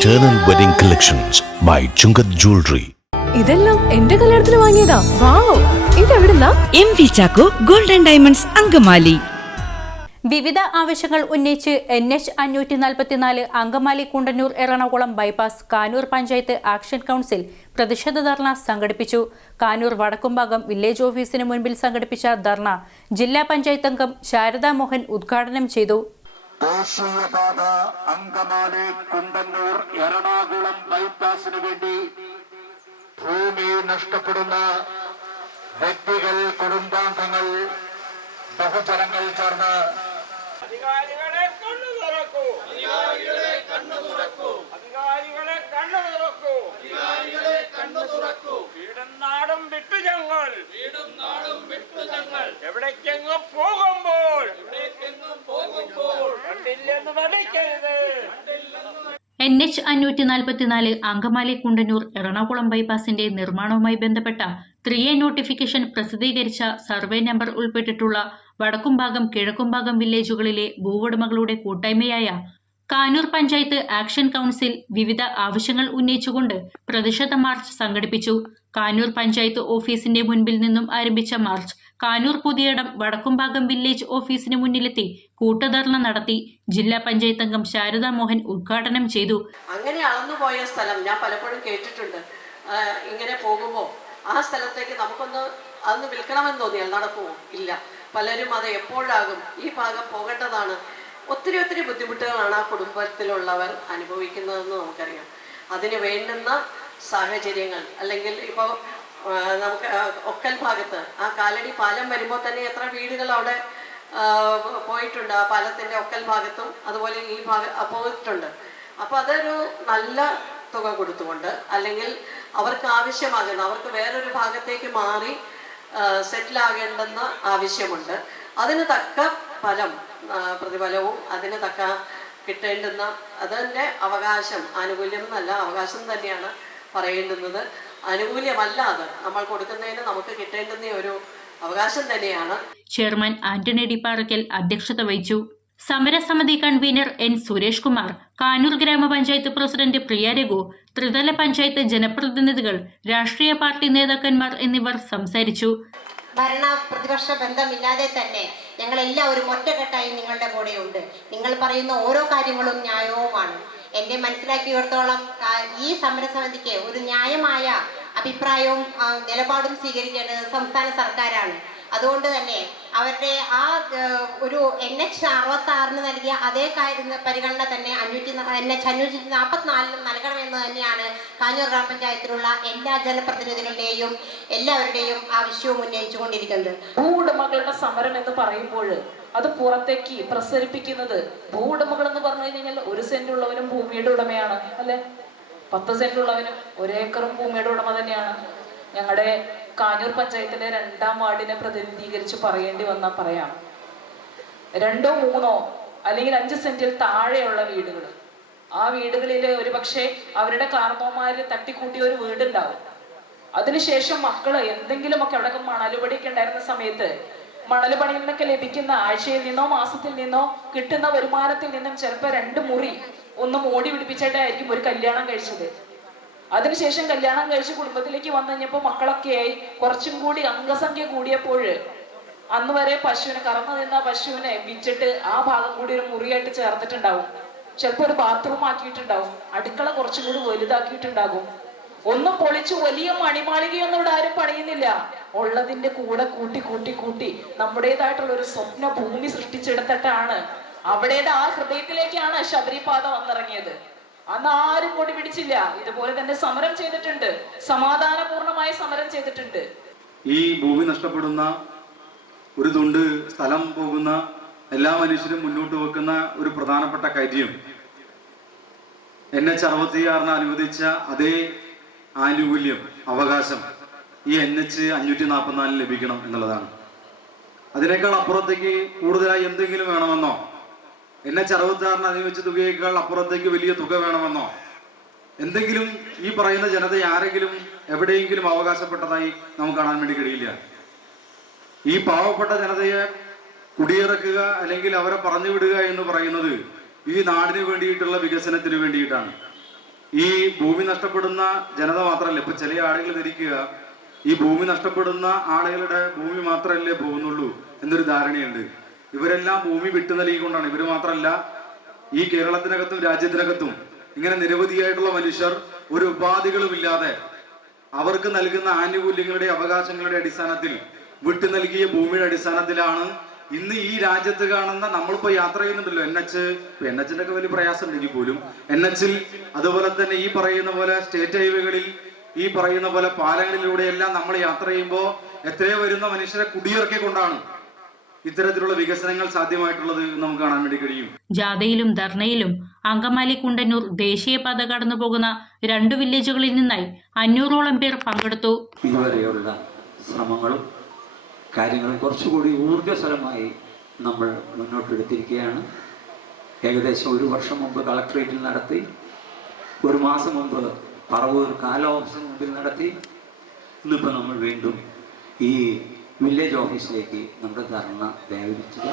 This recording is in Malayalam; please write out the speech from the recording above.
Eternal Wedding Collections by Chungath Jewelry. ഇതെല്ലാം എന്റെ കല്യാണത്തിന് വാങ്ങിയതാ. Wow ഇതെവിടുന്നാ? M V Chacko golden diamonds Angamaly. വിവിധ ആവശ്യങ്ങൾ ഉന്നയിച്ച് എൻ എച്ച് അഞ്ഞൂറ്റി നാൽപ്പത്തിനാല് Angamaly Kundannoor Ernakulam bypass Kanoor panchayat action council പ്രതിഷേധ ധർണ സംഘടിപ്പിച്ചു. കാനൂർ വടക്കുംഭാഗം വില്ലേജ് ഓഫീസിന് മുൻപിൽ സംഘടിപ്പിച്ച ധർണ ജില്ലാ പഞ്ചായത്ത് അംഗം ശാരദാ മോഹൻ ഉദ്ഘാടനം ചെയ്തു. ദേശീയപാത അങ്കമാലി കുണ്ടന്നൂർ എറണാകുളം ബൈപ്പാസിന് വേണ്ടി ഭൂമി നഷ്ടപ്പെടുന്ന വ്യക്തികൾ കുടുംബാംഗങ്ങൾ ബഹുജനങ്ങൾ ചേർന്ന് അധികാരികളെ കണ്ണു തുറക്കൂ. അധികാരികളെ കണ്ണു തുറക്കൂ. അധികാരികളെ കണ്ണു തുറക്കൂ. അധികാരികളെ കണ്ണു തുറക്കൂ. വീടും നാടും വിട്ടു ഞങ്ങൾ. വീടും നാടും വിട്ടു ഞങ്ങൾ എവിടേക്കെങ്ങും പോകുമ്പോൾ എവിടേക്കെങ്ങും പോകുമ്പോൾ കണ്ടില്ലെന്ന് നടിക്കരുത് എൻ എച്ച് അഞ്ഞൂറ്റി നാൽപ്പത്തിനാല് അങ്കമാലി കുണ്ടന്നൂർ എറണാകുളം ബൈപ്പാസിന്റെ നിർമ്മാണവുമായി ബന്ധപ്പെട്ട ത്രീ എ നോട്ടിഫിക്കേഷൻ പ്രസിദ്ധീകരിച്ച സർവേ നമ്പർ ഉൾപ്പെട്ടിട്ടുള്ള വടക്കുംഭാഗം കിഴക്കുംഭാഗം വില്ലേജുകളിലെ ഭൂവുടമകളുടെ കൂട്ടായ്മയായ കാനൂർ പഞ്ചായത്ത് ആക്ഷൻ കൗൺസിൽ വിവിധ ആവശ്യങ്ങൾ ഉന്നയിച്ചുകൊണ്ട് പ്രതിഷേധ മാർച്ച് സംഘടിപ്പിച്ചു. കാനൂർ പഞ്ചായത്ത് ഓഫീസിന്റെ മുൻപിൽ നിന്നും ആരംഭിച്ച മാർച്ച് കാനൂർ പുതിയടം വടക്കുംഭാഗം വില്ലേജ് ഓഫീസിന് മുന്നിലെത്തി കൂട്ടധർണ നടത്തി ജില്ലാ പഞ്ചായത്ത് അംഗം ശാരദാ മോഹൻ ഉദ്ഘാടനം ചെയ്തു. അങ്ങനെ അളന്നുപോയ സ്ഥലം ഞാൻ പലപ്പോഴും കേട്ടിട്ടുണ്ട്. ഇങ്ങനെ പോകുമ്പോൾ ആ സ്ഥലത്തേക്ക് നമുക്കൊന്ന് അതൊന്ന് വിൽക്കണമെന്ന് തോന്നിയാൽ നടക്കുമോ ഇല്ല. പലരും അത് എപ്പോഴാകും ഈ ഭാഗം പോകേണ്ടതാണ്. ഒത്തിരി ഒത്തിരി ബുദ്ധിമുട്ടുകളാണ് ആ കുടുംബത്തിലുള്ളവർ അനുഭവിക്കുന്നതെന്ന് നമുക്കറിയാം. അതിന് വേണ്ടുന്ന സാഹചര്യങ്ങൾ അല്ലെങ്കിൽ ഇപ്പോൾ നമുക്ക് ഒക്കൽ ഭാഗത്ത് ആ കാലടി പാലം വരുമ്പോൾ തന്നെ എത്ര വീടുകൾ അവിടെ പോയിട്ടുണ്ട്. ആ പാലത്തിന്റെ ഒക്കൽ ഭാഗത്തും അതുപോലെ ഈ ഭാഗ പോയിട്ടുണ്ട്. അപ്പോൾ അതൊരു നല്ല തുക കൊടുത്തുകൊണ്ട് അല്ലെങ്കിൽ അവർക്ക് ആവശ്യമാകുന്ന അവർക്ക് വേറൊരു ഭാഗത്തേക്ക് മാറി സെറ്റിൽ ആകേണ്ടെന്ന ആവശ്യമുണ്ട്. അതിന് തക്ക ഫലം പ്രതിഫലവും അതിന് തക്ക കിട്ടേണ്ടുന്ന അതിന്റെ അവകാശം ആനുകൂല്യം എന്നല്ല അവകാശം തന്നെയാണ് പറയേണ്ടുന്നത്. ആനുകൂല്യമല്ല അത് നമ്മൾ കൊടുക്കുന്നതിന് നമുക്ക് കിട്ടേണ്ടുന്ന ഒരു അവകാശം തന്നെയാണ്. ചെയർമാൻ ആന്റണി ഡിപ്പാറയ്ക്കൽ അധ്യക്ഷത വഹിച്ചു. സമരസമിതി കൺവീനർ എൻ സുരേഷ് കുമാർ കാനൂർ ഗ്രാമപഞ്ചായത്ത് പ്രസിഡന്റ് പ്രിയ രഘു ത്രിതല പഞ്ചായത്ത് ജനപ്രതിനിധികൾ രാഷ്ട്രീയ പാർട്ടി നേതാക്കന്മാർ എന്നിവർ സംസാരിച്ചു. ഭരണ പ്രതിപക്ഷ ബന്ധമില്ലാതെ തന്നെ ഞങ്ങൾ എല്ലാവരും ഒറ്റക്കെട്ടായി നിങ്ങളുടെ കൂടെയുണ്ട്. നിങ്ങൾ പറയുന്ന ഓരോ കാര്യങ്ങളും ന്യായവുമാണ്. എന്നെ മനസ്സിലാക്കിയിടത്തോളം ഈ സമരസമിതിക്ക് ഒരു ന്യായമായ അഭിപ്രായവും നിലപാടും സ്വീകരിക്കേണ്ടത് സംസ്ഥാന സർക്കാരാണ്. അതുകൊണ്ട് തന്നെ അവരുടെ ആ ആ, ഒരു എൻ എച്ച് അറുപത്തി ആറിന് നൽകിയ അതേ കാര്യ പരിഗണന തന്നെ അഞ്ഞൂറ്റി എൻ എച്ച് അഞ്ഞൂറ്റി നാൽപ്പത്തിനാലിനും നൽകണമെന്ന് തന്നെയാണ് കാഞ്ഞൂർ ഗ്രാമപഞ്ചായത്തിലുള്ള എല്ലാ ജനപ്രതിനിധികളുടെയും എല്ലാവരുടെയും ആവശ്യവും ഉന്നയിച്ചുകൊണ്ടിരിക്കുന്നത്. ഭൂവുടമകളുടെ സമരം എന്ന് പറയുമ്പോൾ അത് പുറത്തേക്ക് പ്രസരിപ്പിക്കുന്നത് ഭൂവുടമകൾ എന്ന് പറഞ്ഞു കഴിഞ്ഞാൽ ഒരു സെന്റ് ഉള്ളവനും ഭൂമിയുടെ ഉടമയാണ് അല്ലെ? പത്ത് സെന്റ് ഉള്ളവനും ഒരേക്കറും ഭൂമിയുടെ ഉടമ തന്നെയാണ്. ഞങ്ങളുടെ കാഞ്ഞൂർ പഞ്ചായത്തിലെ രണ്ടാം വാർഡിനെ പ്രതിനിധീകരിച്ച് പറയേണ്ടി വന്നാൽ പറയാം. രണ്ടോ മൂന്നോ അല്ലെങ്കിൽ അഞ്ച് സെന്റിൽ താഴെയുള്ള വീടുകൾ ആ വീടുകളിൽ ഒരുപക്ഷെ അവരുടെ കാർന്നോമാര് തട്ടിക്കൂട്ടിയ ഒരു വീടുണ്ടാവും. അതിനുശേഷം മക്കൾ എന്തെങ്കിലുമൊക്കെ അവിടെ മണലുപടിയൊക്കെ ഉണ്ടായിരുന്ന സമയത്ത് മണൽ പണിയിൽ നിന്നൊക്കെ ലഭിക്കുന്ന ആഴ്ചയിൽ നിന്നോ മാസത്തിൽ നിന്നോ കിട്ടുന്ന വരുമാനത്തിൽ നിന്നും ചിലപ്പോൾ രണ്ട് മുറി ഒന്ന് മോടി പിടിപ്പിച്ചിട്ടായിരിക്കും ഒരു കല്യാണം കഴിച്ചത്. അതിനുശേഷം കല്യാണം കഴിച്ച് കുടുംബത്തിലേക്ക് വന്നു കഴിഞ്ഞപ്പോൾ മക്കളൊക്കെയായി കുറച്ചും കൂടി അംഗസംഖ്യ കൂടിയപ്പോൾ അന്ന് വരെ പശുവിനെ കറന്നു നിന്ന പശുവിനെ വിറ്റിട്ട് ആ ഭാഗം കൂടി ഒരു മുറിയായിട്ട് ചേർത്തിട്ടുണ്ടാവും. ചിലപ്പോൾ ഒരു ബാത്റൂം ആക്കിയിട്ടുണ്ടാവും. അടുക്കള കുറച്ചും കൂടി വലുതാക്കിയിട്ടുണ്ടാകും. ഒന്നും പൊളിച്ചു വലിയ മണിമാളികയൊന്നും ഇവിടെ ആരും പണിയുന്നില്ല. ഉള്ളതിന്റെ കൂടെ കൂട്ടി കൂട്ടി കൂട്ടി നമ്മുടേതായിട്ടുള്ള ഒരു സ്വപ്ന ഭൂമി സൃഷ്ടിച്ചെടുത്തിട്ടാണ് അവിടേടെ ആ ഹൃദയത്തിലേക്കാണ് ശബരിപാത വന്നിറങ്ങിയത്. അന്ന് ആരും കൊടി പിടിച്ചില്ല. ഇതുപോലെ തന്നെ സമരം ചെയ്തിട്ടുണ്ട്. സമാധാനപൂർണമായ സമരം ചെയ്തിട്ടുണ്ട്. ഈ ഭൂമി നഷ്ടപ്പെടുന്ന ഒരു തുണ്ട് സ്ഥലം പോകുന്ന എല്ലാ മനുഷ്യരും മുന്നോട്ട് വെക്കുന്ന ഒരു പ്രധാനപ്പെട്ട കാര്യം. എൻ എച്ച് അറുപത്തിയാറിന് അനുവദിച്ച അതേ ആനുകൂല്യം അവകാശം ഈ എൻ എച്ച് അഞ്ഞൂറ്റി നാൽപ്പത്തിനാലിൽ ലഭിക്കണം എന്നുള്ളതാണ്. അതിനേക്കാൾ അപ്പുറത്തേക്ക് കൂടുതലായി എന്തെങ്കിലും വേണമെന്നോ? എൻ എച്ച് അറുപത്താറിന് അനുവദിച്ച തുകയേക്കാൾ അപ്പുറത്തേക്ക് വലിയ തുക വേണമെന്നോ? എന്തെങ്കിലും ഈ പറയുന്ന ജനത ആരെങ്കിലും എവിടെയെങ്കിലും അവകാശപ്പെട്ടതായി നമുക്ക് കാണാൻ വേണ്ടി കഴിയില്ല. ഈ പാവപ്പെട്ട ജനതയെ കുടിയിറക്കുക അല്ലെങ്കിൽ അവരെ പറഞ്ഞു വിടുക എന്ന് പറയുന്നത് ഈ നാടിന് വേണ്ടിയിട്ടുള്ള വികസനത്തിന് വേണ്ടിയിട്ടാണ്. ഈ ഭൂമി നഷ്ടപ്പെടുന്ന ജനത മാത്രമല്ല ഇപ്പൊ ചില ആളുകൾ ധരിക്കുക ഈ ഭൂമി നഷ്ടപ്പെടുന്ന ആളുകളുടെ ഭൂമി മാത്രമല്ലേ പോകുന്നുള്ളൂ എന്നൊരു ധാരണയുണ്ട്. ഇവരെല്ലാം ഭൂമി വിട്ടു നൽകിക്കൊണ്ടാണ്. ഇവർ മാത്രമല്ല ഈ കേരളത്തിനകത്തും രാജ്യത്തിനകത്തും ഇങ്ങനെ നിരവധിയായിട്ടുള്ള മനുഷ്യർ ഒരു ഉപാധികളുമില്ലാതെ അവർക്ക് നൽകുന്ന ആനുകൂല്യങ്ങളുടെ അവകാശങ്ങളുടെ അടിസ്ഥാനത്തിൽ വിട്ടു നൽകിയ ഭൂമിയുടെ അടിസ്ഥാനത്തിലാണ് ഇന്ന് ഈ രാജ്യത്ത് കാണുന്ന നമ്മളിപ്പോ യാത്ര ചെയ്യുന്നുണ്ടല്ലോ എൻ എച്ച്. എൻ എച്ചിന്റെ ഒക്കെ വലിയ പ്രയാസം ഉണ്ടെങ്കിൽ പോലും എൻ എച്ചിൽ അതുപോലെ തന്നെ ഈ പറയുന്ന പോലെ സ്റ്റേറ്റ് ഹൈവേകളിൽ ഈ പറയുന്ന പോലെ പാലങ്ങളിലൂടെയെല്ലാം നമ്മൾ യാത്ര ചെയ്യുമ്പോൾ എത്രയോ വരുന്ന മനുഷ്യരെ കുടിയിറക്കിക്കൊണ്ടാണ് ഇത്തരത്തിലുള്ള വികസനങ്ങൾ സാധ്യമായിട്ടുള്ളത് നമുക്ക് കാണാൻ വേണ്ടി കഴിയും. ജാഥയിലും ധർണയിലും അങ്കമാലി കുണ്ടന്നൂർ ദേശീയപാത കടന്നു പോകുന്ന രണ്ട് വില്ലേജുകളിൽ നിന്നായി അഞ്ഞൂറോളം പേർ പങ്കെടുത്തു. ഇതുവരെയുള്ള ശ്രമങ്ങളും കാര്യങ്ങളും കുറച്ചുകൂടി ഊർജസ്വലമായി നമ്മൾ മുന്നോട്ടെടുത്തിരിക്കുകയാണ്. ഏകദേശം ഒരു വർഷം മുമ്പ് കളക്ട്രേറ്റിൽ നടത്തി ഒരു മാസം മുമ്പ് പറവൂർ കാല ഓഫീസിന് മുമ്പിൽ നടത്തി. ഇന്നിപ്പോൾ നമ്മൾ വീണ്ടും ഈ വില്ലേജ് ഓഫീസിലേക്ക് നമ്മുടെ ധർണ വ്യാപിച്ചത്